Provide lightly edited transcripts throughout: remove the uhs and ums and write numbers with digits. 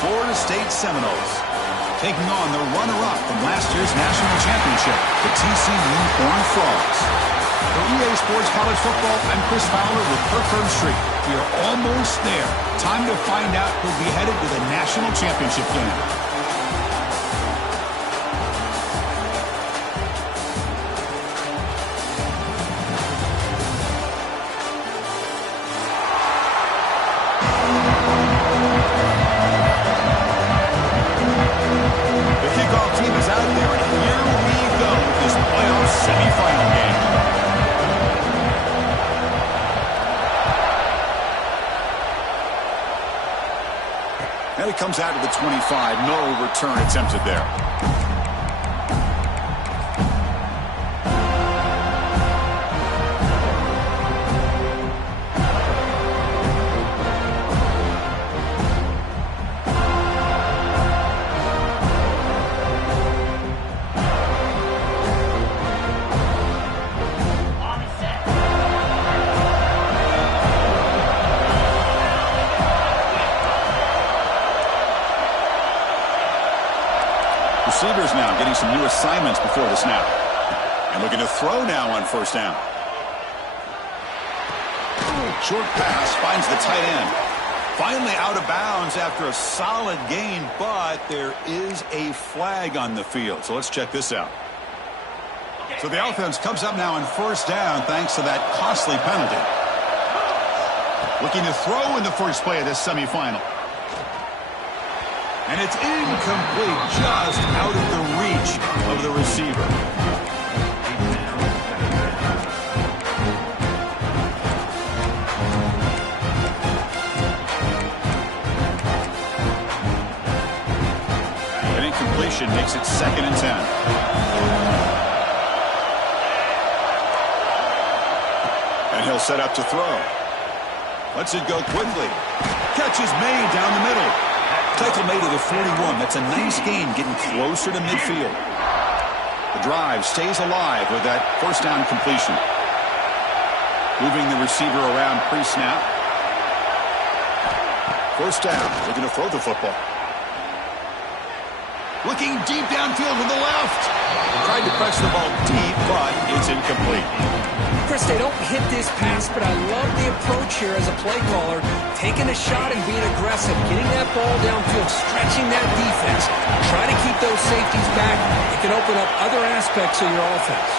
Florida State Seminoles, taking on the runner-up from last year's national championship, the TCU Horned Frogs. For EA Sports College Football, I'm Chris Fowler with Kirkford Street. We are almost there. Time to find out who'll be headed to the national championship game. And it comes out to the 25. No return attempted there. Receivers now getting some new assignments before the snap. And looking to throw now on first down. Short pass finds the tight end. Finally out of bounds after a solid gain, but there is a flag on the field. So let's check this out. So the offense comes up now on first down thanks to that costly penalty. Looking to throw in the first play of this semifinal. And it's incomplete, just out of the reach of the receiver. An incompletion makes it 2nd and 10. And he'll set up to throw. Lets it go quickly. Catch is made down the middle. Tackle made at the 41. That's a nice gain, getting closer to midfield. The drive stays alive with that first down completion. Moving the receiver around pre-snap. First down, looking to throw the football. Looking deep downfield to the left. Tried to press the ball deep, but it's incomplete. Chris, they don't hit this pass, but I love the approach here as a play caller. Taking a shot and being aggressive, getting that ball downfield, stretching that defense. Try to keep those safeties back. It can open up other aspects of your offense.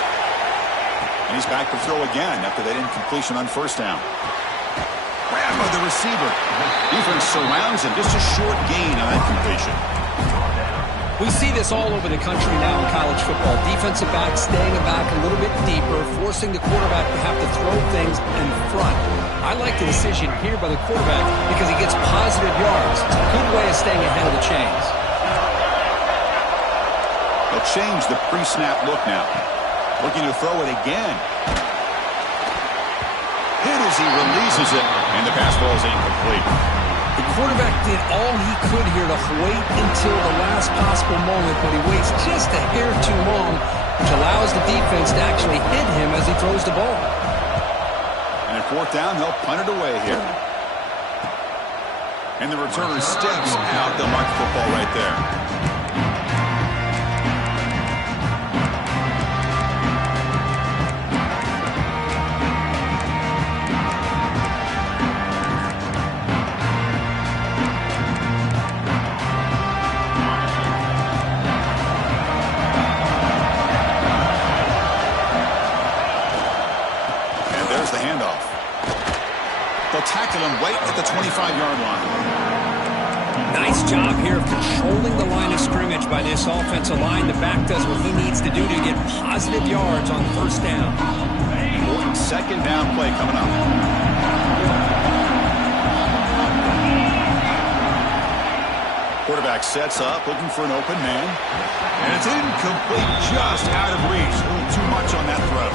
And he's back to throw again after that incompletion on first down. Grab by the receiver. Defense surrounds him. Just a short gain on that completion. We see this all over the country now in college football. Defensive backs staying back a little bit deeper, forcing the quarterback to have to throw things in front. I like the decision here by the quarterback because he gets positive yards. It's a good way of staying ahead of the chains. They'll change the pre-snap look now. Looking to throw it again. Hit as he releases it, and the pass ball is incomplete. The quarterback did all he could here to wait until the last possible moment, but he waits just a hair too long, which allows the defense to actually hit him as he throws the ball. And at fourth down, they'll punt it away here. And the returner steps out. They'll mark the football right there. Tackle him right at the 25-yard line. Nice job here of controlling the line of scrimmage by this offensive line. The back does what he needs to do to get positive yards on first down. Important second down play coming up. Quarterback sets up, looking for an open man. And it's incomplete, just out of reach. A little too much on that throw.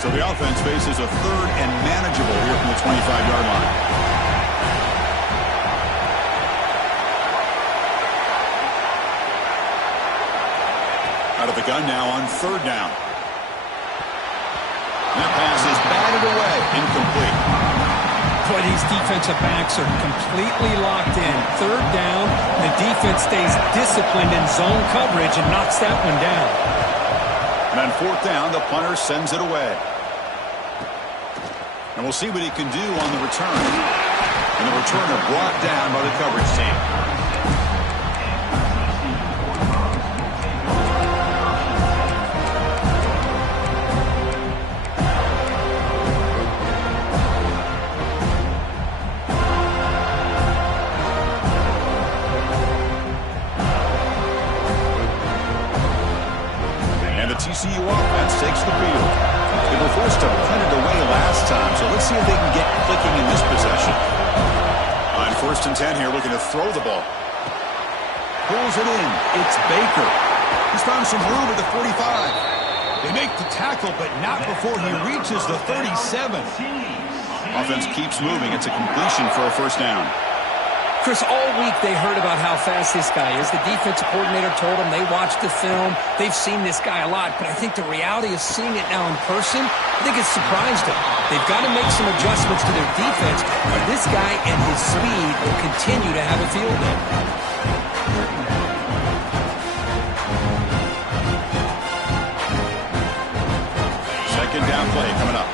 So the offense faces a 3rd and manageable here from the 25-yard line. the gun now on third down. That pass is batted away. Incomplete. Boy, these defensive backs are completely locked in. Third down, the defense stays disciplined in zone coverage and knocks that one down. And on fourth down, the punter sends it away. And we'll see what he can do on the return. And the returner brought down by the coverage team. TCU offense takes the field. They were forced to punt it away last time, so let's see if they can get clicking in this possession. On 1st and 10 here, looking to throw the ball. Pulls it in. It's Baker. He's found some room at the 45. They make the tackle, but not before he reaches the 37. Offense keeps moving. It's a completion for a first down. Chris, all week they heard about how fast this guy is. The defensive coordinator told them they watched the film. They've seen this guy a lot, but I think the reality of seeing it now in person, I think it's surprised them. They've got to make some adjustments to their defense, or this guy and his speed will continue to have a field day. Second down play coming up.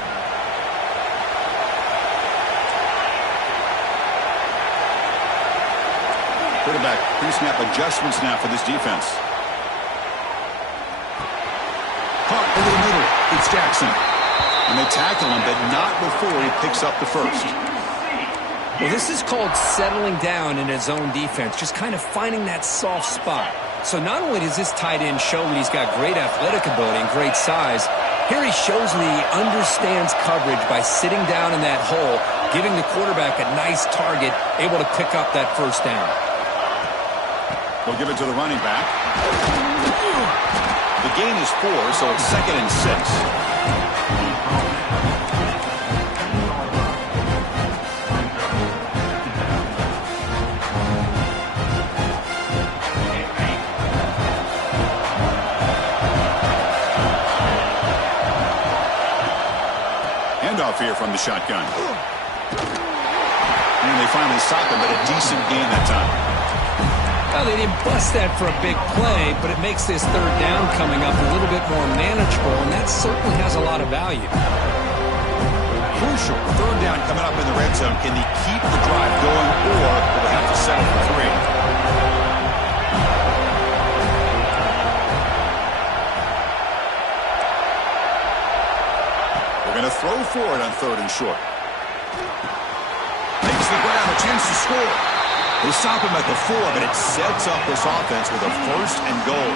Quarterback pre-snap adjustments now for this defense. Caught over the middle. It's Jackson. And they tackle him, but not before he picks up the first. Well, this is called settling down in a zone defense, just kind of finding that soft spot. So not only does this tight end show that he's got great athletic ability and great size, here he shows that he understands coverage by sitting down in that hole, giving the quarterback a nice target, able to pick up that first down. They'll give it to the running back. The gain is 4, so it's 2nd and 6. Handoff here from the shotgun. And they finally stop him, but a decent gain that time. Well, they didn't bust that for a big play, but it makes this third down coming up a little bit more manageable, and that certainly has a lot of value. Crucial. Third down coming up in the red zone. Can he keep the drive going, or will they have to settle for 3? They're going to throw for it on 3rd and short. Makes the grab, a chance to score. They stop him at the 4, but it sets up this offense with a 1st and goal.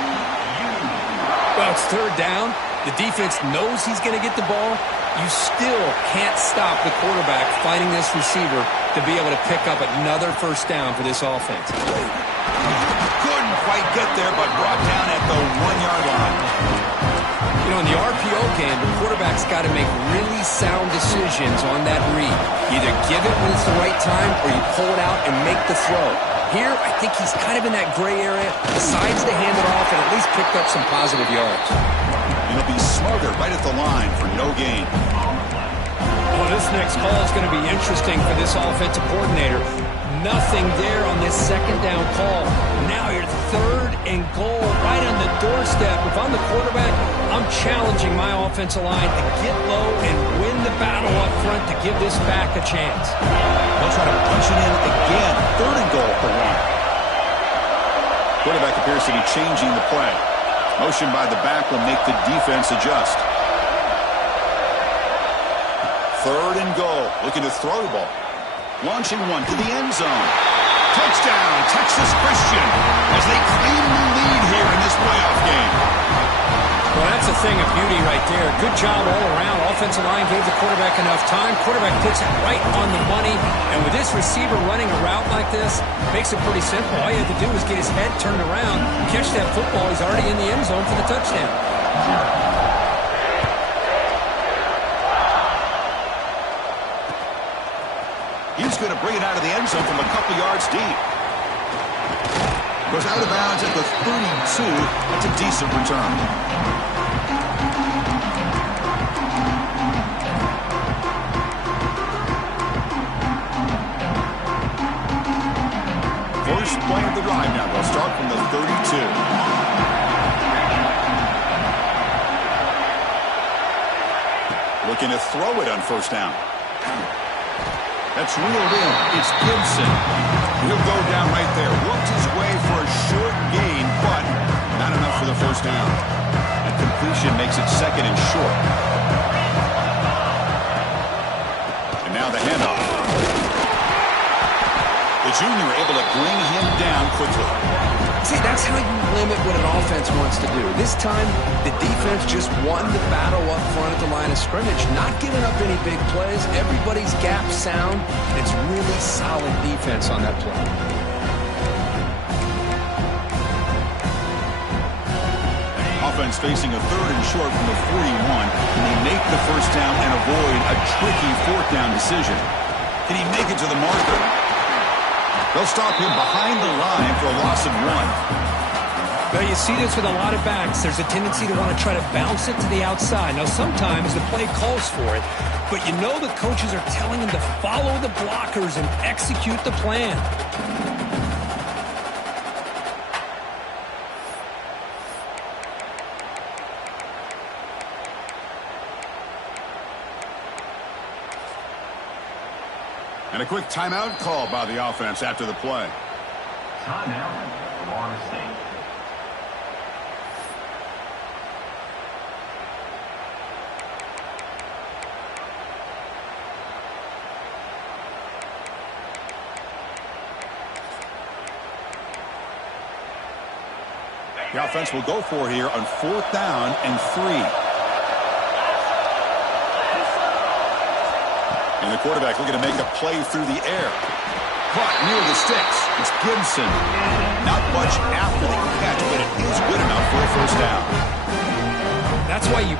Well, it's third down. The defense knows he's going to get the ball. You still can't stop the quarterback fighting this receiver to be able to pick up another first down for this offense. Couldn't quite get there, but brought down at the 1-yard line. You know, in the RPO game, the quarterback's got to make really sound decisions on that read. Either give it when it's the right time, or you pull it out and make the throw. Here, I think he's kind of in that gray area, decides to hand it off, and at least picked up some positive yards. He'll be smothered right at the line for no gain. Well, this next call is going to be interesting for this offensive coordinator. Nothing there on this second down call. Now you're 3rd and goal right on the doorstep. If I'm the quarterback, I'm challenging my offensive line to get low and win the battle up front to give this back a chance. They'll try to punch it in again. 3rd and goal for 1. Quarterback appears to be changing the play. Motion by the back will make the defense adjust. 3rd and goal. Looking to throw the ball. Launching one to the end zone. Touchdown, Texas Christian, as they claim the lead here in this playoff game. Well, that's a thing of beauty right there. Good job all around. Offensive line gave the quarterback enough time. Quarterback puts it right on the money. And with this receiver running a route like this, makes it pretty simple. All you have to do is get his head turned around, catch that football. He's already in the end zone for the touchdown. He's going to bring it out of the end zone from a couple yards deep. Goes out of bounds at the 32. That's a decent return. First play of the drive now. They'll start from the 32. Looking to throw it on first down. That's reeled in. It's Gibson. He'll go down right there. Worked his way for a short gain, but not enough for the first down. And completion makes it second and short. And now the handoff. The junior able to bring him down quickly. See, that's how you limit what an offense wants to do. This time, the defense just won the battle up front at the line of scrimmage, not giving up any big plays. Everybody's gap sound. It's really solid defense on that play. Offense facing a third and short from the 41. Can he make the first down and avoid a tricky fourth down decision? Can he make it to the marker? They'll stop him behind the line for a loss of 1. Well, you see this with a lot of backs. There's a tendency to want to try to bounce it to the outside. Now, sometimes the play calls for it, but you know the coaches are telling him to follow the blockers and execute the plan. And a quick timeout called by the offense after the play. Timeout, Florida State. The offense will go for here on 4th down and 3. And the quarterback looking to make a play through the air. Caught near the sticks. It's Gibson. Not much after the catch, but it is good enough for a first down. That's why you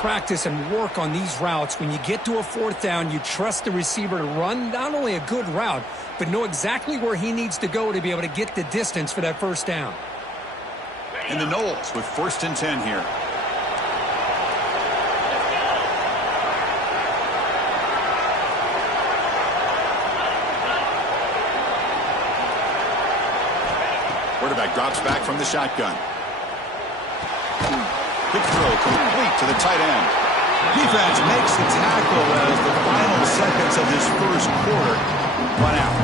practice and work on these routes. When you get to a 4th down, you trust the receiver to run not only a good route, but know exactly where he needs to go to be able to get the distance for that first down. And the Noles with 1st and 10 here. Quarterback drops back from the shotgun. Big throw complete to the tight end. Defense makes the tackle as the final seconds of this first quarter run out.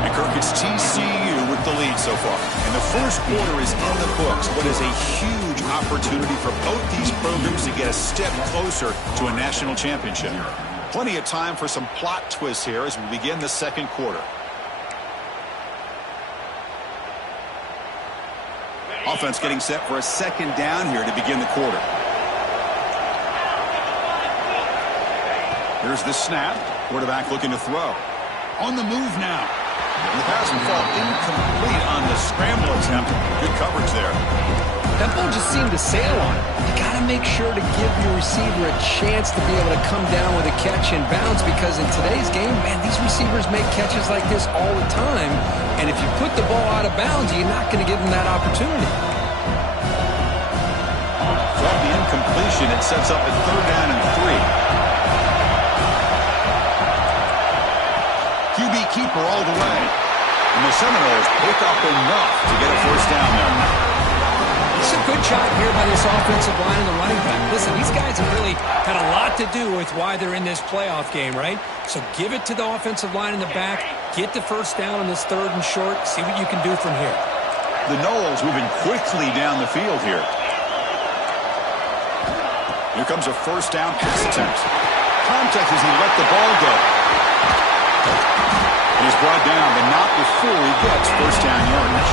And Kirk, it's TCU with the lead so far. And the first quarter is in the books. What is a huge opportunity for both these programs to get a step closer to a national championship. Plenty of time for some plot twists here as we begin the second quarter. Offense getting set for a second down here to begin the quarter. Here's the snap. Quarterback looking to throw. On the move now. And the pass will fall incomplete on the scramble attempt. Good coverage there. That ball just seemed to sail on it. You got to make sure to give your receiver a chance to be able to come down with a catch and bounce, because in today's game, man, these receivers make catches like this all the time. And if you put the ball out of bounds, you're not going to give them that opportunity. From the incompletion, it sets up a 3rd down and 3. QB keeper all the way. And the Seminoles pick up enough to get a first down there. It's a good job here by this offensive line and the running back. Listen, these guys have really had a lot to do with why they're in this playoff game, right? So give it to the offensive line in the back. Get the first down on this 3rd and short. See what you can do from here. The Noles moving quickly down the field here. Here comes a first down pass attempt. Contact as he let the ball go. And he's brought down, but not before he gets first down yardage.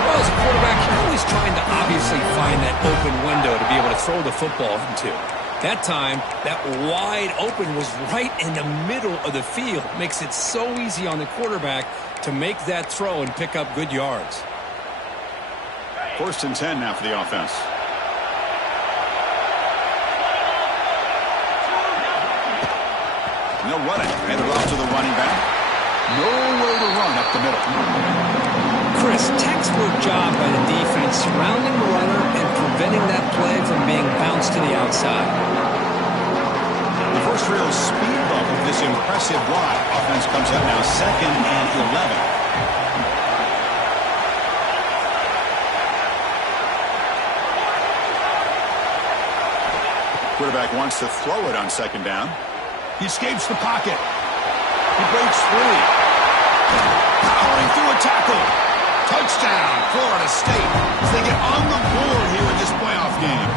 Well, as a quarterback, you're always trying to obviously find that open window to be able to throw the football into. That time, that wide open was right in the middle of the field. Makes it so easy on the quarterback to make that throw and pick up good yards. 1st and 10 now for the offense. They'll run it. Hand it off to the running back. Nowhere to run up the middle. Chris, textbook job by the defense surrounding the runner and preventing that play from being bounced to the outside. The first real speed bump of this impressive drive. Offense comes up now 2nd and 11. Quarterback wants to throw it on 2nd down. He escapes the pocket. He breaks free. Powering through a tackle. Touchdown, Florida State, as they get on the board here in this playoff game.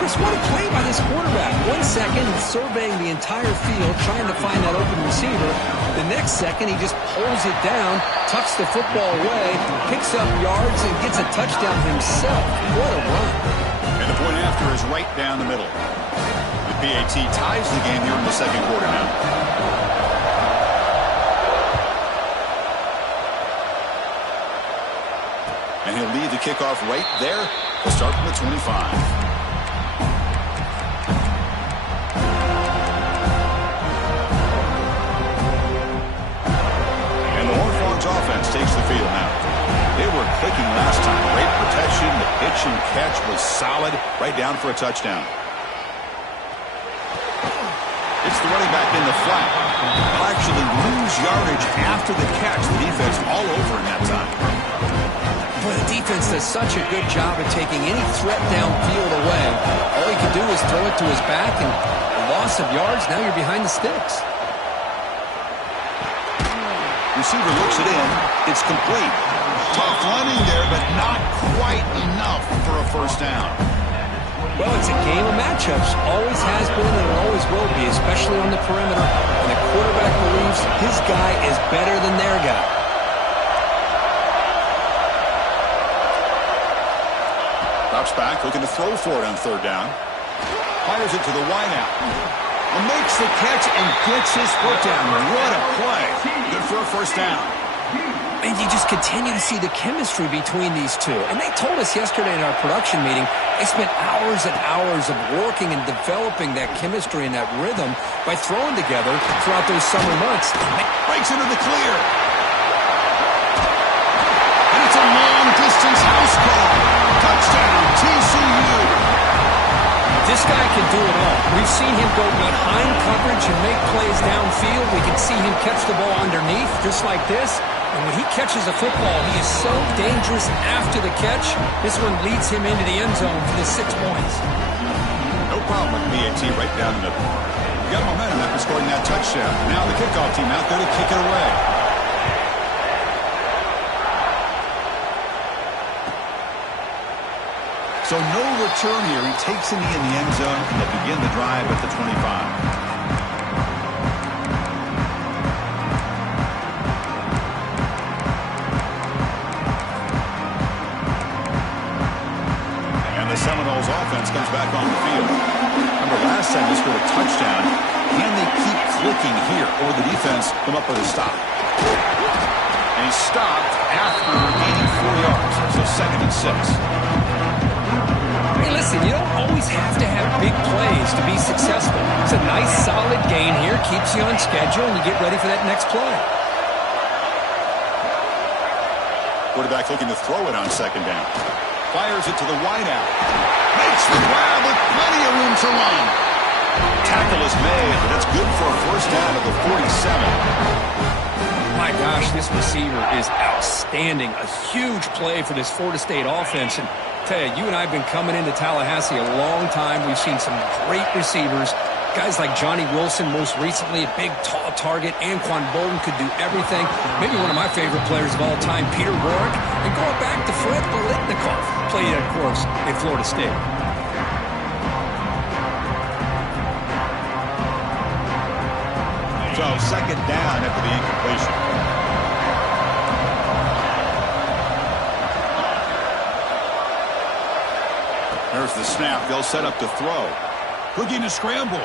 Chris, what a play by this quarterback. 1 second, he's surveying the entire field, trying to find that open receiver. The next second, he just pulls it down, tucks the football away, picks up yards, and gets a touchdown himself. What a run. And the point after is right down the middle. The PAT ties the game here in the 2nd quarter now. And he'll lead the kickoff right there. We'll start from the 25. And the Horned Frogs offense takes the field now. They were clicking last time. Great protection. The pitch and catch was solid. Right down for a touchdown. It's the running back in the flat. They'll actually lose yardage after the catch. The defense all over in that time. Boy, the defense does such a good job of taking any threat downfield away. All he can do is throw it to his back, and a loss of yards, now you're behind the sticks. Receiver looks it in. It's complete. Tough running there, but not quite enough for a first down. Well, it's a game of matchups. Always has been and it always will be, especially on the perimeter. And the quarterback believes his guy is better than their guy. Drops back, looking to throw for it on 3rd down. Fires it to the wideout. And makes the catch and gets his foot down. What a play. Good for a first down. And you just continue to see the chemistry between these two. And they told us yesterday in our production meeting, they spent hours and hours of working and developing that chemistry and that rhythm by throwing together throughout those summer months. Breaks into the clear. And it's a long-distance house call. Touchdown, TCU. This guy can do it all. We've seen him go behind coverage and make plays downfield. We can see him catch the ball underneath, just like this. And when he catches a football, he is so dangerous after the catch. This one leads him into the end zone for the 6 points. No problem with BAT right down the middle. We got momentum after scoring that touchdown. Now the kickoff team out there to kick it away. So no return here. He takes it in the end zone, and they'll begin the drive at the 25. The Seminoles offense comes back on the field. Remember last time they scored a touchdown. Can they keep clicking here, or will the defense come up with a stop? And he stopped after gaining 4 yards, so 2nd and 6. Hey, listen, you don't always have to have big plays to be successful. It's a nice, solid gain here, keeps you on schedule, and you get ready for that next play. Quarterback looking to throw it on 2nd down. Fires it to the wideout. Makes the grab with plenty of room to run. Tackle is made, but it's good for a first down at the 47. My gosh, this receiver is outstanding. A huge play for this Florida State offense. And I tell you, you and I have been coming into Tallahassee a long time. We've seen some great receivers. Guys like Johnny Wilson, most recently, a big, tall target. Anquan Bolden could do everything. Maybe one of my favorite players of all time, Peter Warrick. And going back to Fred Biletnikoff, played, of course, at Florida State. So 2nd down after the incompletion. There's the snap. They'll set up the throw. Looking to scramble.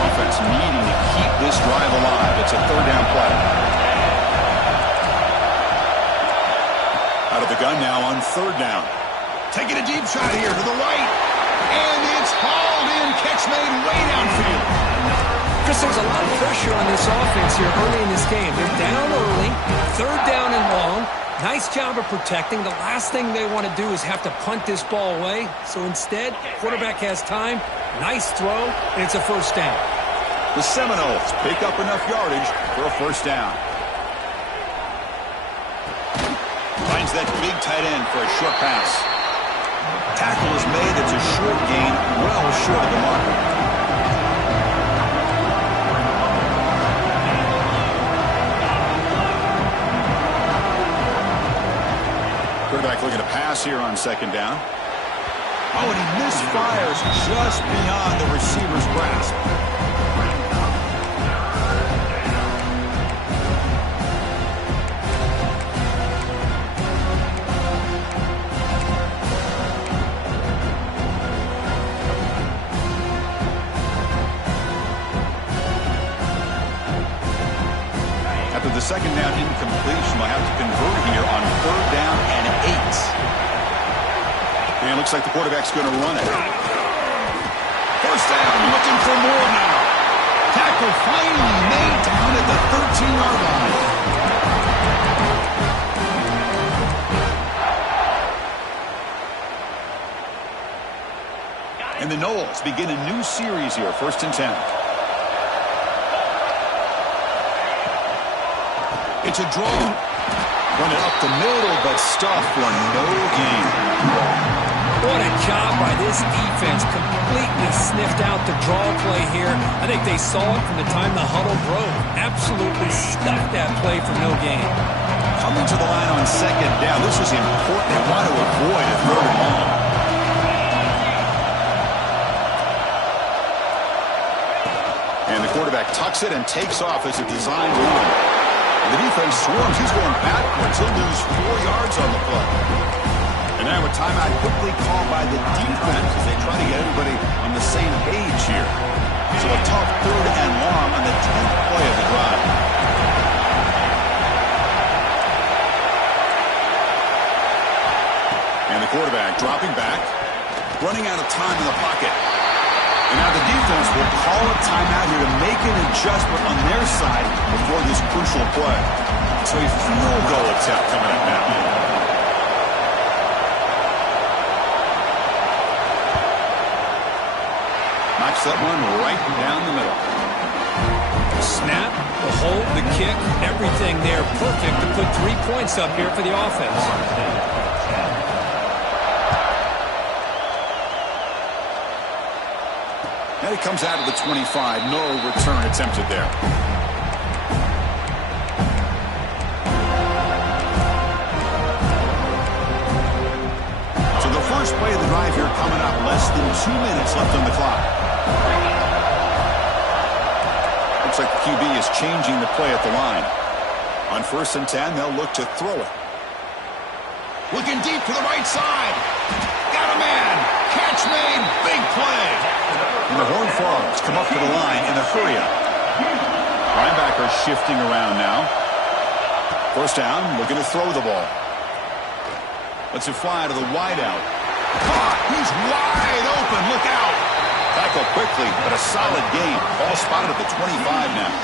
Offense needing to keep this drive alive. It's gun now on third down. Taking a deep shot here to the right. And it's hauled in. Catch made way downfield. Chris, there's a lot of pressure on this offense here early in this game. They're down early, third down and long. Nice job of protecting. The last thing they want to do is have to punt this ball away. So instead, quarterback has time. Nice throw, and it's a first down. The Seminoles pick up enough yardage for a first down. Finds that big tight end for a short pass. Tackle is made. It's a short gain, well short of the marker. Quarterback looking to pass here on second down. Oh, and he misfires just beyond the receiver's grasp. After the second down incompletion, we'll have to convert here on third down and 8. And it looks like the quarterback's going to run it. First down, looking for more now. Tackle finally made down at the 13-yard line. And the Noles begin a new series here, 1st and 10. It's a draw. Run it up the middle, but stuffed for no gain. What a job by this defense. Completely sniffed out the draw play here. I think they saw it from the time the huddle broke. Absolutely stuffed that play for no gain. Coming to the line on second down. This is important. They want to avoid a third and long. And the quarterback tucks it and takes off as a designed run. The defense swarms. He's going backwards. He'll lose 4 yards on the play. And now a timeout quickly called by the defense as they try to get everybody on the same page here. So a tough third and long on the 10th play of the drive. And the quarterback dropping back, running out of time in the pocket. And now the defense will call a timeout here to make an adjustment on their side before this crucial play. So a field goal attempt coming up now. Knocks that one right down the middle. The snap, the hold, the kick, everything there perfect to put 3 points up here for the offense. Now he comes out of the 25. No return attempted there. So the first play of the drive here coming up. Less than 2 minutes left on the clock. Looks like the QB is changing the play at the line. On 1st and 10, they'll look to throw it. Looking deep to the right side. Got a man. Catch made. Big play. And the Horned Frogs come up to the line in a hurry-up. Linebackers shifting around now. First down, looking to throw the ball. Lets it fly to the wideout. Caught! He's wide open. Look out! Tackle quickly, but a solid gain. Ball spotted at the 25 now.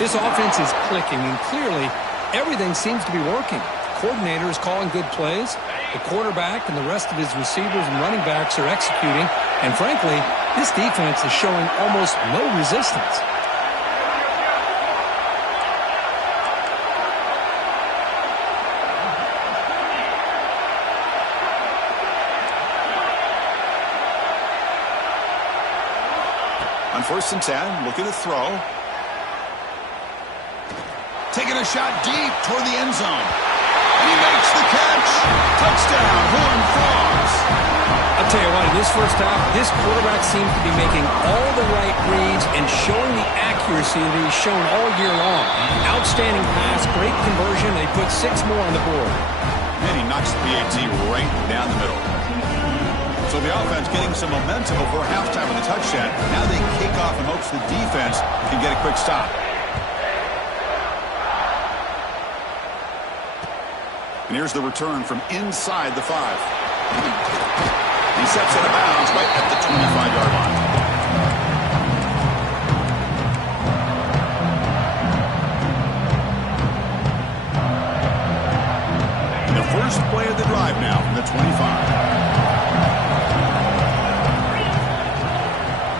This offense is clicking, and clearly everything seems to be working. The coordinator is calling good plays. The quarterback and the rest of his receivers and running backs are executing. And frankly, this defense is showing almost no resistance. On 1st and 10, looking to throw. Taking a shot deep toward the end zone. And he makes the catch. Touchdown, Horned Frogs. I'll tell you what, in this first half, this quarterback seems to be making all the right reads and showing the accuracy that he's shown all year long. Outstanding pass, great conversion. They put 6 more on the board. And he knocks the PAT right down the middle. So the offense getting some momentum before halftime with a touchdown. Now they kick off in hopes the defense can get a quick stop. And And here's the return from inside the 5. He steps out of bounds right at the 25-yard line. And the first play of the drive now from the 25.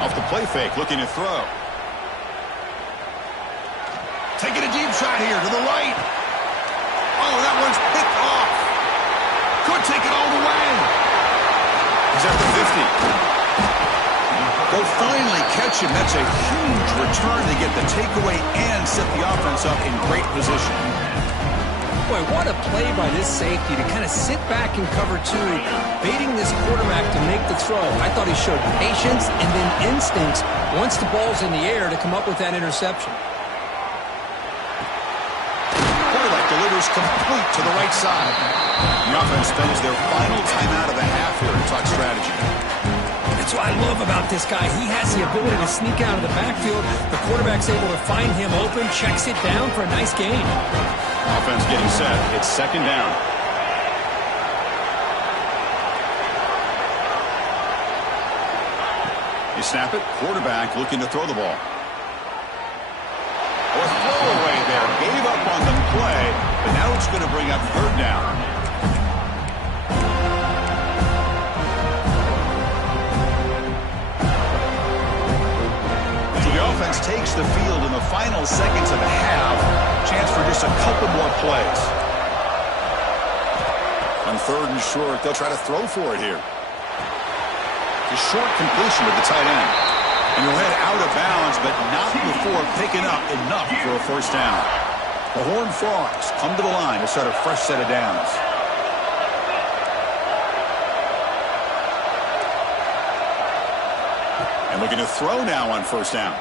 Off the play fake, looking to throw. Taking a deep shot here to the right. Oh, that one's picked off. Could take it all the way. He's at the 50. They'll finally catch him. That's a huge return to get the takeaway and set the offense up in great position. Boy, what a play by this safety to kind of sit back and cover 2, baiting this quarterback to make the throw. I thought he showed patience and then instincts once the ball's in the air to come up with that interception. Delivers complete to the right side. The offense spends their final timeout of the half here to talk strategy. That's what I love about this guy. He has the ability to sneak out of the backfield. The quarterback's able to find him open, checks it down for a nice gain. Offense getting set. It's second down. You snap it. Quarterback looking to throw the ball. A throwaway there. Gave up on the play, but now it's going to bring up third down. So the offense takes the field in the final seconds of the half. Chance for just a couple more plays. On third and short, they'll try to throw for it here. It's a short completion with the tight end. And he'll head out of bounds, but not before picking up enough for a first down. The Horned Frogs come to the line to start a fresh set of downs. And looking to throw now on first down.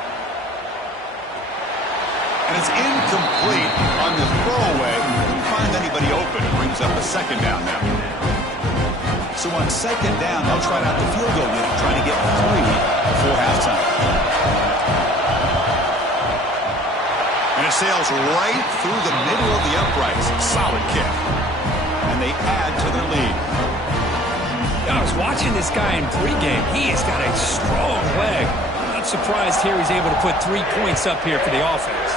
And it's incomplete on the throwaway. Couldn't find anybody open. It brings up a second down now. So on second down, they'll try out the field goal unit, trying to get 3 before halftime. And it sails right through the middle of the uprights. Solid kick. And they add to their lead. I was watching this guy in pregame. He has got a strong leg. I'm not surprised here he's able to put 3 points up here for the offense.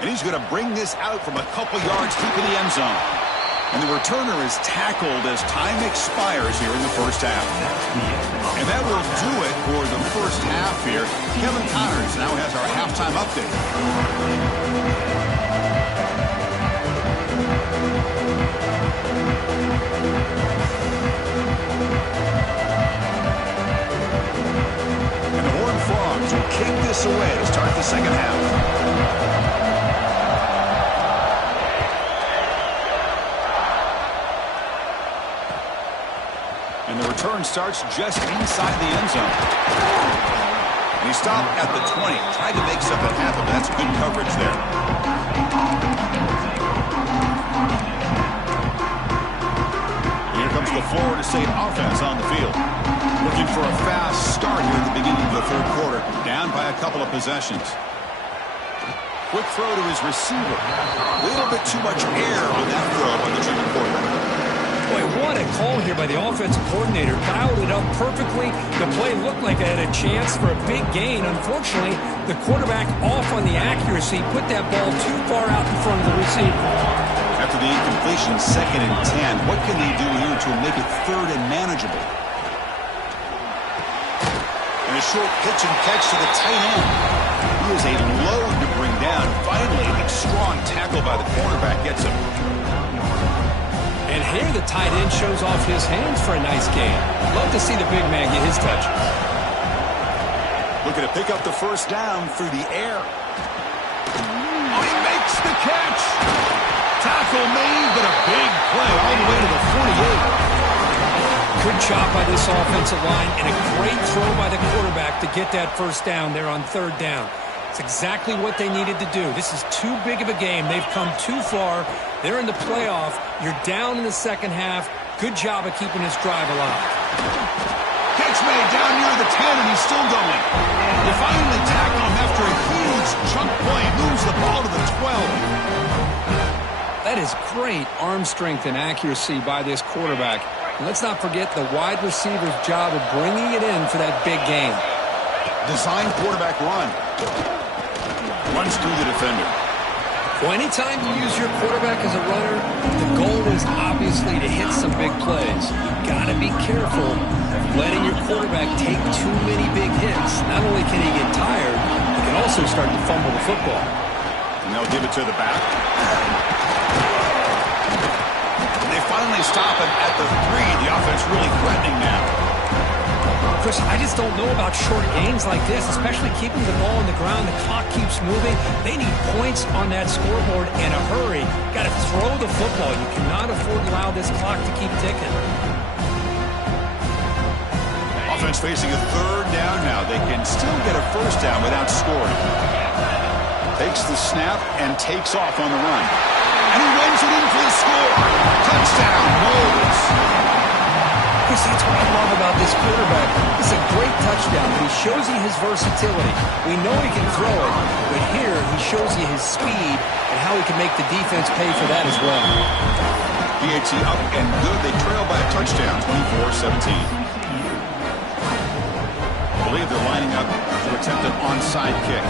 And he's going to bring this out from a couple yards deep in the end zone. And the returner is tackled as time expires here in the first half. And that will do it for the first half here. Kevin Connors now has our halftime update. And the Horned Frogs will kick this away to start the second half. And the return starts just inside the end zone. And he stopped at the 20. Tried to make something happen, but that's good coverage there. Here comes the Florida State offense on the field. Looking for a fast start here at the beginning of the third quarter. Down by a couple of possessions. Quick throw to his receiver. A little bit too much air on that throw by the junior quarterback. Boy, what a call here by the offensive coordinator. Dialed it up perfectly. The play looked like it had a chance for a big gain. Unfortunately, the quarterback off on the accuracy, put that ball too far out in front of the receiver. After the incompletion, 2nd and 10, what can they do here to make it 3rd and manageable? And a short pitch and catch to the tight end. He is a load to bring down. Finally, a strong tackle by the cornerback gets him. And here the tight end shows off his hands for a nice gain. Love to see the big man get his touches. Looking to pick up the first down through the air. Oh, he makes the catch. Tackle made, but a big play all the way to the 48. Good job by this offensive line and a great throw by the quarterback to get that first down there on 3rd down. It's exactly what they needed to do. This is too big of a game. They've come too far. They're in the playoff. You're down in the second half. Good job of keeping this drive alive. Catch made down near the 10, and he's still going. They finally tackle him after a huge Nice chunk play. Moves the ball to the 12. That is great arm strength and accuracy by this quarterback. And let's not forget the wide receiver's job of bringing it in for that big game. Design quarterback run. Runs through the defender. Well, anytime you use your quarterback as a runner, the goal is obviously to hit some big plays. You've got to be careful of letting your quarterback take too many big hits. Not only can he get tired, he can also start to fumble the football. And they'll give it to the back. And they finally stop him at the 3. The offense really threatening now. Chris, I just don't know about short gains like this, especially keeping the ball on the ground. The clock keeps moving. They need points on that scoreboard in a hurry. Got to throw the football. You cannot afford to allow this clock to keep ticking. Offense facing a 3rd down now. They can still get a 1st down without scoring. Takes the snap and takes off on the run. And he runs it in for the score. Touchdown, Mahomes. Chris, that's what I love about this quarterback. It's a great touchdown, but he shows you his versatility. We know he can throw it, but here he shows you his speed and how he can make the defense pay for that as well. PAT up and good. They trail by a touchdown, 24-17. I believe they're lining up to attempt an onside kick.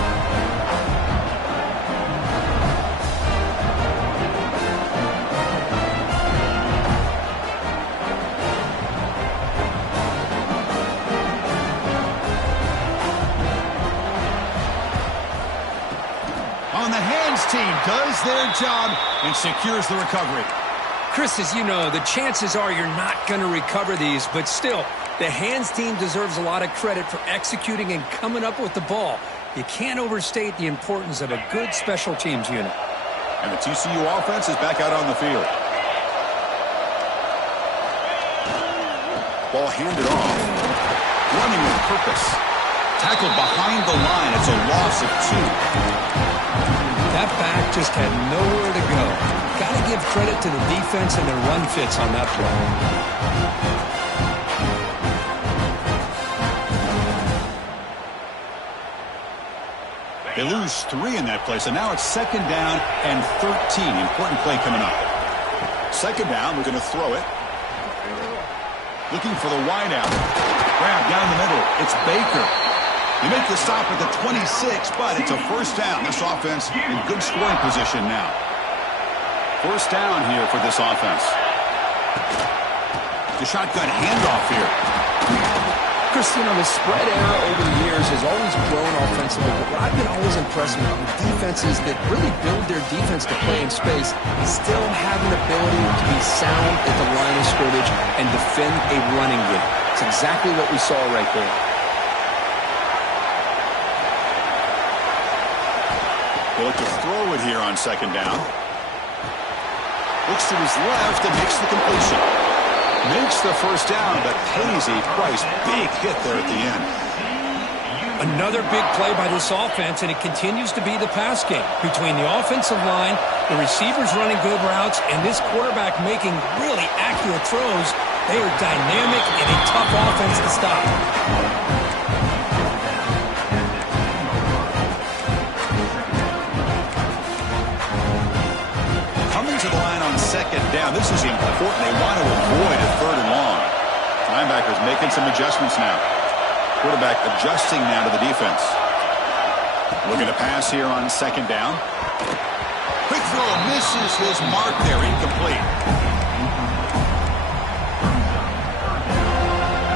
Team does their job and secures the recovery. Chris, as you know, the chances are you're not going to recover these, but still, the hands team deserves a lot of credit for executing and coming up with the ball. You can't overstate the importance of a good special teams unit. And the TCU offense is back out on the field. Ball handed off. Running with purpose. Tackled behind the line. It's a loss of 2. That back just had nowhere to go. Got to give credit to the defense and their run fits on that play. They lose 3 in that play, so now it's 2nd down and 13. Important play coming up. 2nd down, we're going to throw it. Looking for the wide out. Grab down the middle. It's Baker. You make the stop at the 26, but it's a 1st down. This offense in good scoring position now. 1st down here for this offense. The shotgun handoff here. Chris, you know, the spread era over the years has always grown offensively, but what I've been always impressed with defenses that really build their defense to play in space still have an ability to be sound at the line of scrimmage and defend a running game. It's exactly what we saw right there. They look to throw it here on 2nd down. Looks to his left and makes the completion. Makes the 1st down, but pays a price. Big hit there at the end. Another big play by this offense, and it continues to be the pass game. Between the offensive line, the receivers running good routes, and this quarterback making really accurate throws, they are dynamic and a tough offense to stop. To the line on 2nd down. This is important. They want to avoid a 3rd and long. Linebackers making some adjustments now. Quarterback adjusting now to the defense. Looking to pass here on 2nd down. Quick throw misses his mark there. Incomplete.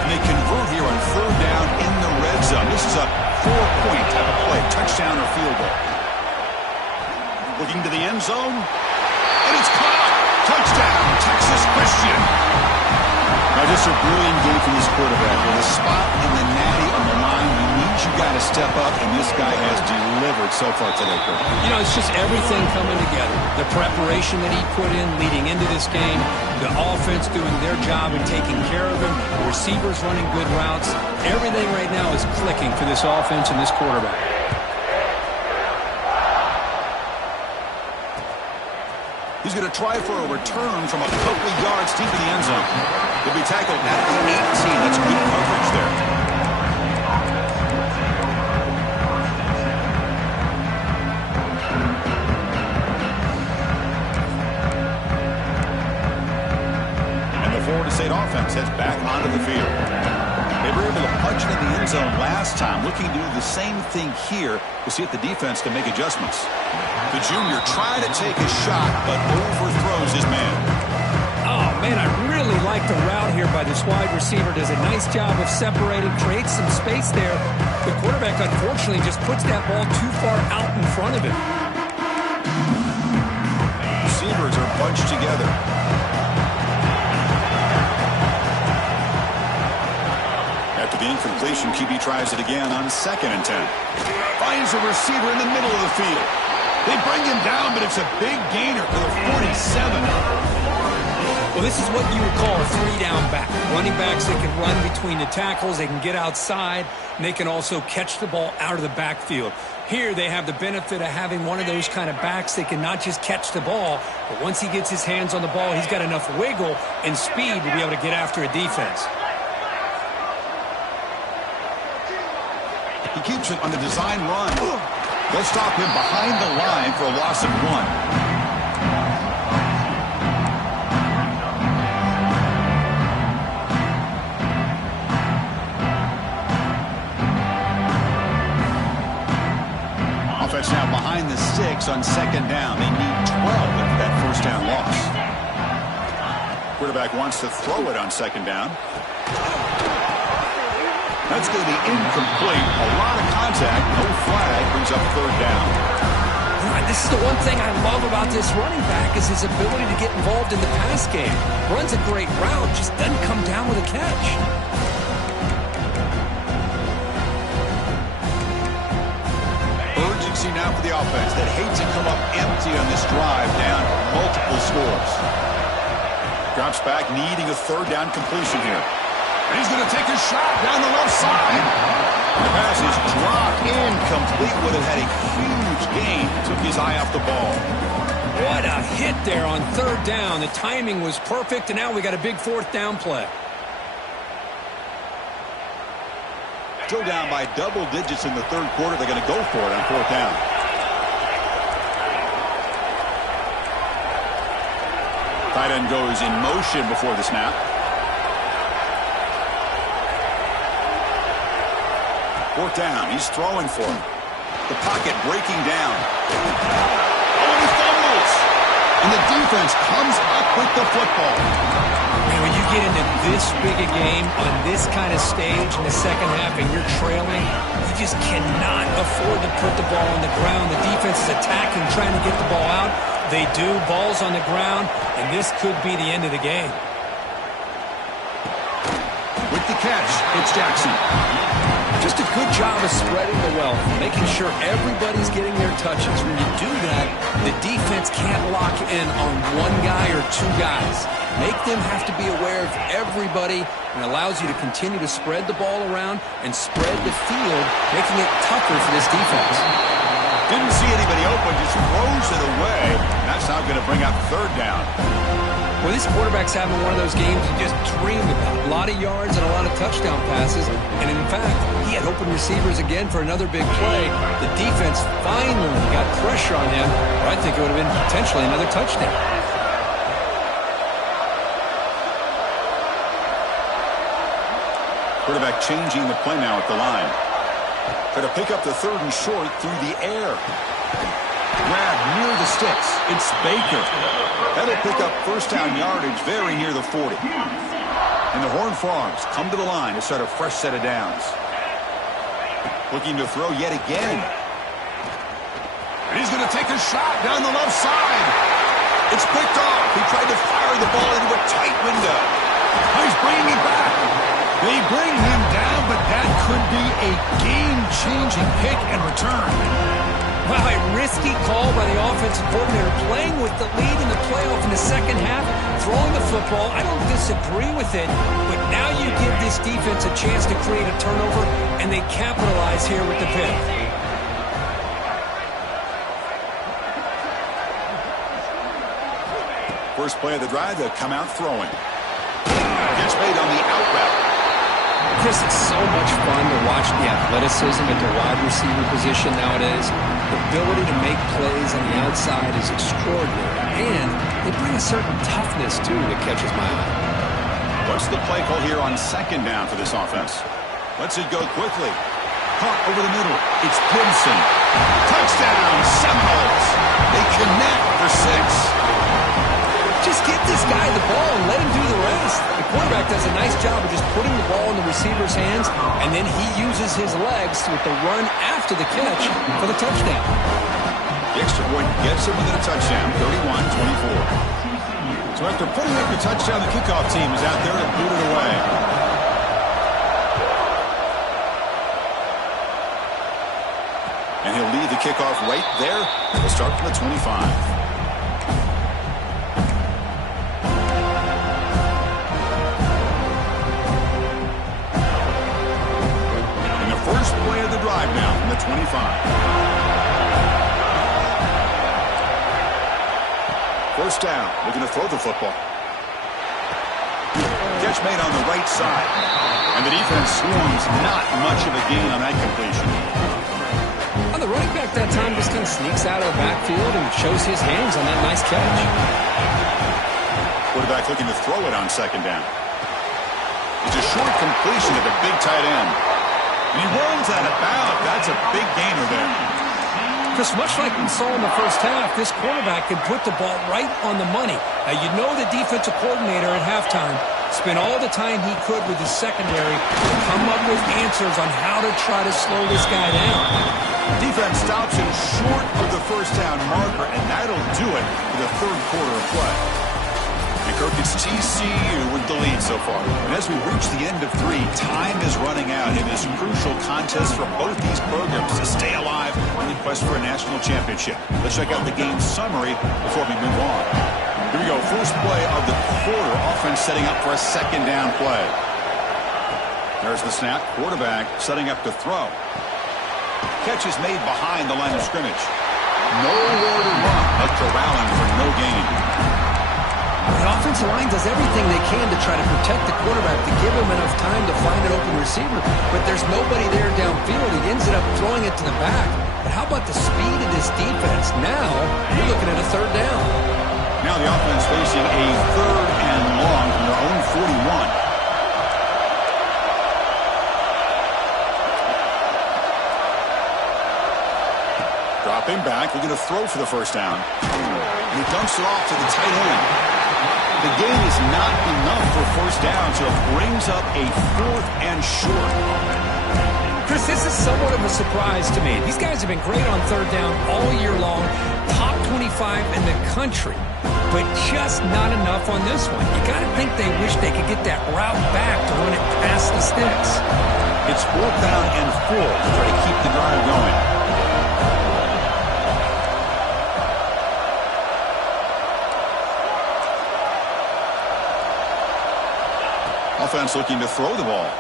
And they convert here on 3rd down in the red zone. This is a 4-point type of play. Touchdown or field goal. Looking to the end zone. And it's caught! Touchdown, Texas Christian! Now just a brilliant game from this quarterback. With a spot in the natty on the line, he means you got to step up, and this guy has delivered so far today, Kurt. You know, it's just everything coming together. The preparation that he put in leading into this game, the offense doing their job and taking care of him, the receivers running good routes. Everything right now is clicking for this offense and this quarterback. He's going to try for a return from a couple of yards deep in the end zone. He'll be tackled at the 18. That's good coverage there. conversion in the end zone last time. Looking to do the same thing here to see if the defense can make adjustments. The junior trying to take a shot, but overthrows his man. Oh, man, I really like the route here by this wide receiver. Does a nice job of separating, creates some space there. The quarterback, unfortunately, just puts that ball too far out in front of him. Receivers are bunched together. After the incompletion, QB tries it again on 2nd and 10. Finds a receiver in the middle of the field. They bring him down, but it's a big gainer for the 47. Well, this is what you would call a 3-down back. Running backs that can run between the tackles, they can get outside, and they can also catch the ball out of the backfield. Here they have the benefit of having one of those kind of backs that can not just catch the ball, but once he gets his hands on the ball, he's got enough wiggle and speed to be able to get after a defense. He keeps it on the design run. They'll stop him behind the line for a loss of 1. Offense now behind the 6 on 2nd down. They need 12 after that 1st down loss. Quarterback wants to throw it on 2nd down. That's going to be incomplete. A lot of contact. No flag. Brings up 3rd down. This is the one thing I love about this running back is his ability to get involved in the pass game. Runs a great route, just doesn't come down with a catch. Urgency now for the offense that hates to come up empty on this drive down multiple scores. Drops back, needing a 3rd down completion here. And he's going to take a shot down the left side. The pass is dropped incomplete. Would have had a huge gain. Took his eye off the ball. What a hit there on 3rd down. The timing was perfect, and now we got a big 4th down play. Still down by double digits in the 3rd quarter. They're going to go for it on 4th down. Tight end goes in motion before the snap. 4th down. He's throwing for him. The pocket breaking down. Oh, he fumbles. And the defense comes up with the football. And when you get into this big a game on this kind of stage in the 2nd half and you're trailing, you just cannot afford to put the ball on the ground. The defense is attacking, trying to get the ball out. They do. Ball's on the ground, and this could be the end of the game. With the catch, it's Jackson. Just a good job of spreading the wealth, making sure everybody's getting their touches. When you do that, the defense can't lock in on one guy or 2 guys. Make them have to be aware of everybody, and allows you to continue to spread the ball around and spread the field, making it tougher for this defense. Didn't see anybody open, just throws it away. That's now going to bring up 3rd down. Well, this quarterback's having one of those games you just dreamed about. A lot of yards and a lot of touchdown passes. And in fact, he had open receivers again for another big play. The defense finally got pressure on him, or I think it would have been potentially another touchdown. Quarterback changing the play now at the line. Try to pick up the 3rd and short through the air. Grab near the sticks. It's Baker. That'll pick up 1st down yardage very near the 40. And the Horned Frogs come to the line to start a fresh set of downs. Looking to throw yet again. And he's going to take a shot down the left side. It's picked off. He tried to fire the ball into a tight window. He's bringing it back. They bring him down, but that could be a game-changing pick and return. Wow, a risky call by the offensive coordinator, playing with the lead in the playoff in the 2nd half, throwing the football. I don't disagree with it, but now you give this defense a chance to create a turnover, and they capitalize here with the pick. First play of the drive, they'll come out throwing. Gets made on the out route. Chris, it's so much fun to watch the athleticism at the wide receiver position nowadays. The ability to make plays on the outside is extraordinary, and they bring a certain toughness, too, that catches my eye. What's the play call here on 2nd down for this offense? Lets it go quickly. Caught over the middle. It's Gibson. Touchdown, Seminoles. They connect for 6. Just get this guy the ball and let him do the rest. The quarterback does a nice job of just putting the ball in the receiver's hands, and then he uses his legs with the run after the catch for the touchdown. The extra point gets him within a touchdown, 31-24. So after putting up the touchdown, the kickoff team is out there to boot it away. And he'll lead the kickoff right there. We'll start from the 25. First play of the drive now from the 25. First down. Looking to throw the football. Catch made on the right side. And the defense swarms not much of a gain on that completion. On the running back that time just kind of sneaks out of the backfield and shows his hands on that nice catch. Quarterback looking to throw it on second down. It's a short completion to the big tight end. And he rolls out of bounds. That's a big gainer there. Chris, much like we saw in the first half, this quarterback can put the ball right on the money. Now, you know the defensive coordinator at halftime spent all the time he could with his secondary to come up with answers on how to try to slow this guy down. Defense stops him short of the first down marker, and that'll do it for the third quarter of play. And Kirk, it's TCU with the lead so far. And as we reach the end of 3, time is running out in this crucial contest for both these programs to stay alive in the quest for a national championship. Let's check out the game summary before we move on. Here we go. First play of the quarter. Offense setting up for a second down play. There's the snap. Quarterback setting up to throw. Catch is made behind the line of scrimmage. Nowhere to run, but corralling for no gain. The offensive line does everything they can to try to protect the quarterback to give him enough time to find an open receiver. But there's nobody there downfield. He ends up throwing it to the back. But how about the speed of this defense? Now, you're looking at a third down. Now the offense facing a third and long from their own 41. Dropping back, looking to throw for the first down. And he dumps it off to the tight end. The gain is not enough for first down, so it brings up a 4th and short. Chris, this is somewhat of a surprise to me. These guys have been great on third down all year long, top 25 in the country, but just not enough on this one. You got to think they wish they could get that route back to run it past the sticks. It's 4th down and 4 to try to keep the drive going. Offense looking to throw the ball.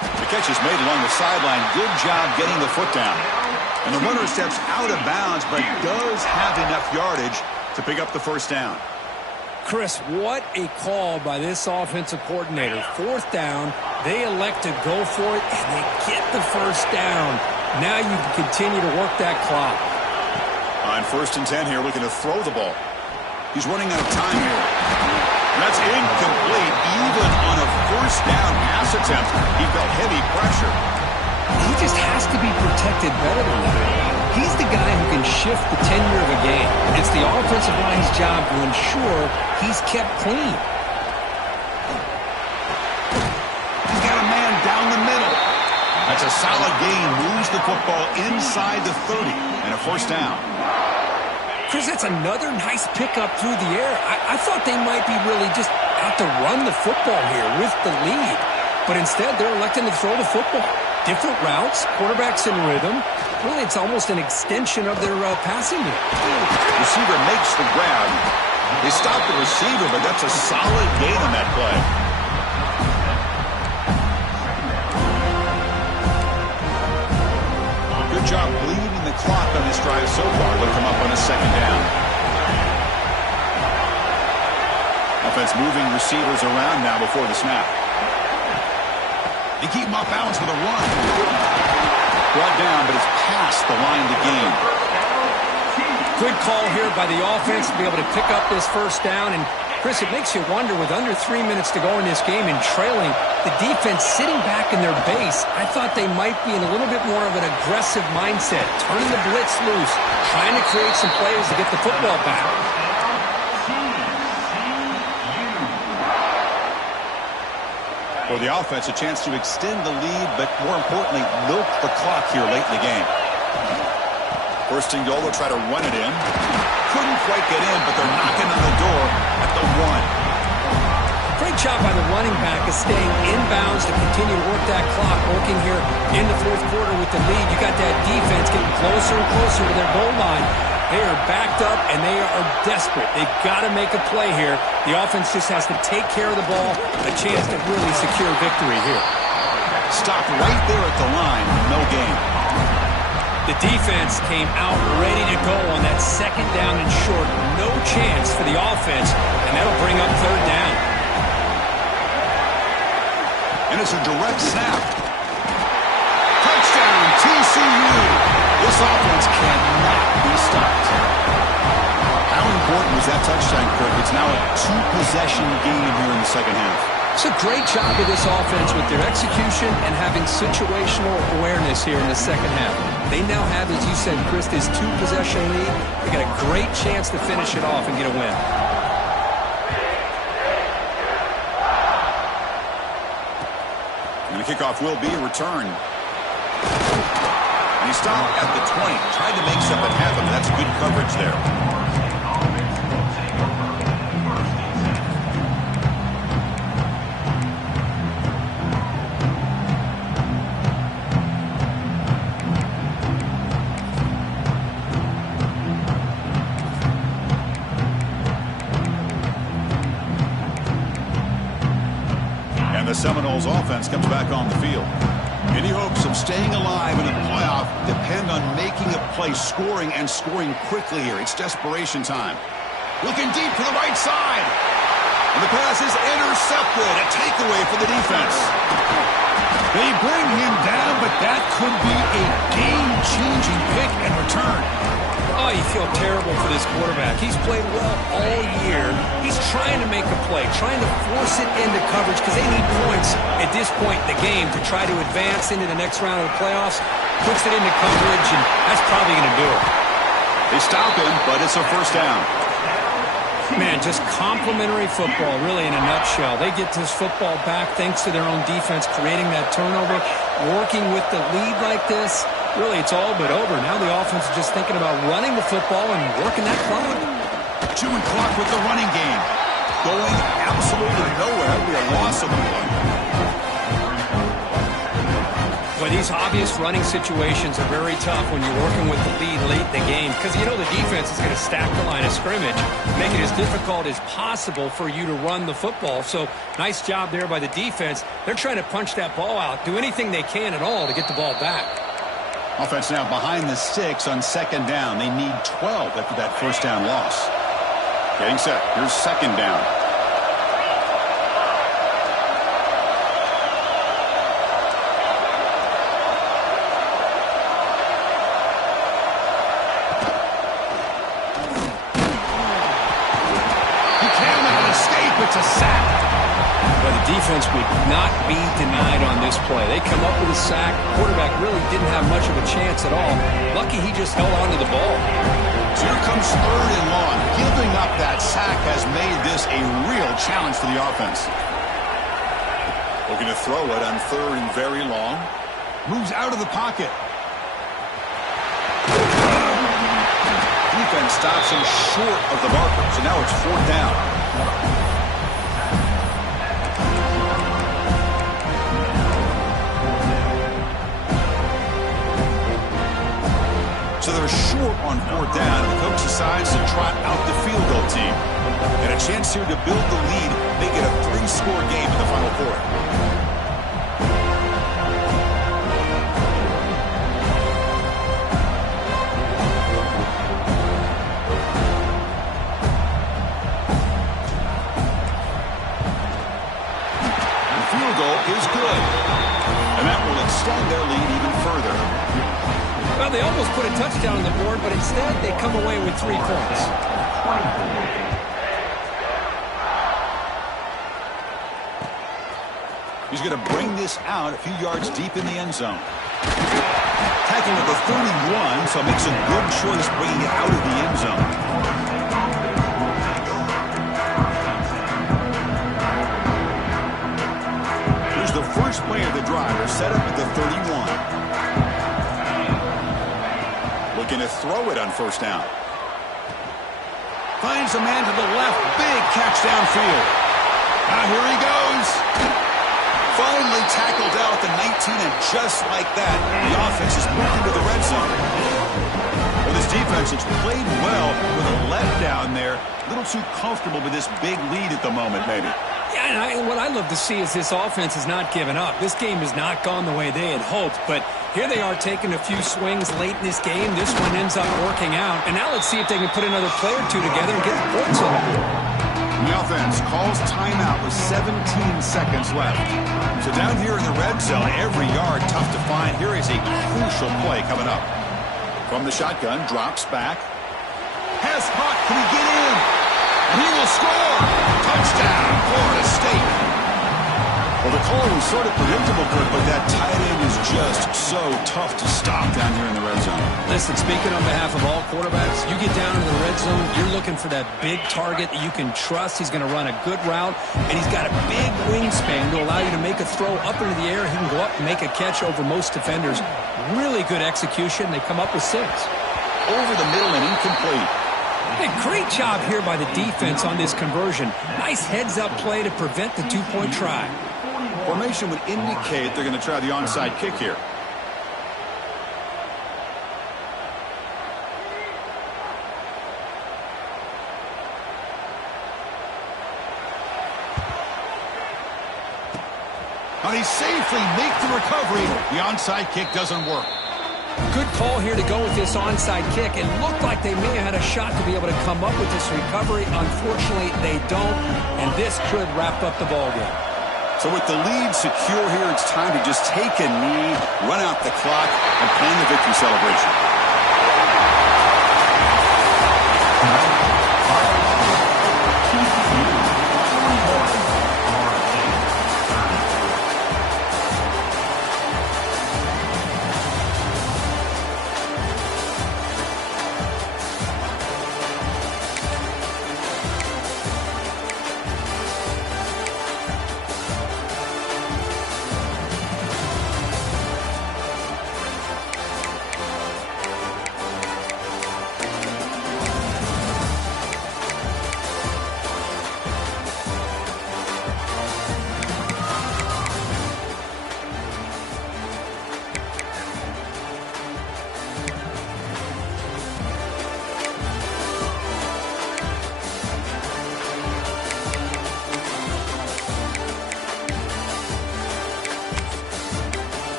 The catch is made along the sideline. Good job getting the foot down. And the runner steps out of bounds, but does have enough yardage to pick up the first down. Chris, what a call by this offensive coordinator. 4th down, they elect to go for it, and they get the first down. Now you can continue to work that clock. On 1st and 10 here, looking to throw the ball. He's running out of time here. That's incomplete. Even on a first down pass attempt, he felt heavy pressure. He just has to be protected better than that. He's the guy who can shift the tenure of a game. It's the offensive line's job to ensure he's kept clean. He's got a man down the middle. That's a solid gain. Moves the football inside the 30 and a first down. Chris, that's another nice pickup through the air. I thought they might be really just out to run the football here with the lead. But instead, they're electing to throw the football. Different routes, quarterbacks in rhythm. Really, it's almost an extension of their passing game. Receiver makes the grab. They stop the receiver, but that's a solid gain on that play. Good job bleeding the clock on this drive so far. Look him up on a second down. Offense moving receivers around now before the snap. They keep him off balance with a run. Brought down, but it's past the line to gain. Good call here by the offense to be able to pick up this first down and Chris, it makes you wonder, with under 3 minutes to go in this game and trailing, the defense sitting back in their base, I thought they might be in a little bit more of an aggressive mindset, turning the blitz loose, trying to create some plays to get the football back. For the offense, a chance to extend the lead, but more importantly, milk the clock here late in the game. First and goal, they'll try to run it in. Couldn't quite get in, but they're knocking on the door at the 1. Great job by the running back of staying inbounds to continue to work that clock, working here in the fourth quarter with the lead. You got that defense getting closer and closer to their goal line. They are backed up, and they are desperate. They've got to make a play here. The offense just has to take care of the ball, a chance to really secure victory here. Stopped right there at the line, no gain. The defense came out ready to go on that second down and short. No chance for the offense, and that'll bring up third down. And it's a direct snap. Touchdown, TCU. This offense cannot be stopped. How important was that touchdown, Kirk? It's now a two-possession game here in the second half. It's a great job of this offense with their execution and having situational awareness here in the second half. They now have, as you said, Chris, this two-possession lead. They got a great chance to finish it off and get a win. And the kickoff will be a return. And he stopped at the 20. Tried to make something happen, but that's good coverage there. The Seminoles offense comes back on the field. Any hopes of staying alive in the playoff depend on making a play, scoring quickly here. It's desperation time. Looking deep to the right side. And the pass is intercepted. A takeaway for the defense. They bring him down, but that could be a game-changing pick and return. Oh, you feel terrible for this quarterback. He's played well all year. He's trying to make a play, trying to force it into coverage because they need points at this point in the game to try to advance into the next round of the playoffs. Puts it into coverage, and that's probably going to do it. They stop him, but it's a first down. Man, just complimentary football, really, in a nutshell. They get this football back thanks to their own defense, creating that turnover, working with the lead like this. Really, it's all but over. Now the offense is just thinking about running the football and working that clock. Chewing clock with the running game. Going absolutely nowhere. It'll be a loss of one. But these obvious running situations are very tough when you're working with the lead late in the game because you know the defense is going to stack the line of scrimmage, make it as difficult as possible for you to run the football. So nice job there by the defense. They're trying to punch that ball out, do anything they can at all to get the ball back. Offense now behind the 6 on second down. They need 12 after that first down loss. Getting set. Here's second down. He cannot escape. It's a sack. But the defense would not be denied on this play. They come up with a sack. Quarterback really didn't have much of a chance at all. Lucky he just held on to the ball. So here comes third and long. Giving up that sack has made this a real challenge for the offense. Looking to throw it on third and very long. Moves out of the pocket. Defense stops him short of the marker. So now it's fourth down. So they're short on fourth down, and the coach decides to trot out the field goal team. And a chance here to build the lead, make it a 3-score game in the final quarter. The field goal is good, and that will extend their lead even further. Well, they almost put a touchdown on the board, but instead they come away with 3 points. He's going to bring this out a few yards deep in the end zone. Tackling at the 31, so makes a good choice bringing it out of the end zone. Here's the first play of the drive. They're set up at the 31. Looking to throw it on first down. Finds a man to the left. Big catch downfield. Now here he goes. Finally tackled out at the 19, and just like that, the offense is moved into the red zone. Well, this defense has played well with a letdown there. A little too comfortable with this big lead at the moment, maybe. Yeah, and what I love to see is this offense has not given up. This game has not gone the way they had hoped, but here they are taking a few swings late in this game. This one ends up working out, and now let's see if they can put another play or two together and get the points on the board. The offense calls timeout with 17 seconds left. So down here in the red zone, every yard tough to find. Here is a crucial play coming up. From the shotgun, drops back. Has Hawk, can he get in? And he will score! Touchdown, Florida State. Well, the call was sort of predictable, Kurt, but that tight end is just so tough to stop down here in the red zone. Listen, speaking on behalf of all quarterbacks, you get down into the red zone, you're looking for that big target that you can trust. He's going to run a good route, and he's got a big wingspan to allow you to make a throw up into the air. He can go up and make a catch over most defenders. Really good execution. They come up with 6. Over the middle and incomplete. Hey, great job here by the defense on this conversion. Nice heads-up play to prevent the 2-point try. Formation would indicate they're going to try the onside kick here. And he safely makes the recovery. The onside kick doesn't work. Good call here to go with this onside kick. It looked like they may have had a shot to be able to come up with this recovery. Unfortunately, they don't, and this could wrap up the ballgame. So with the lead secure here, it's time to just take a knee, run out the clock, and plan the victory celebration.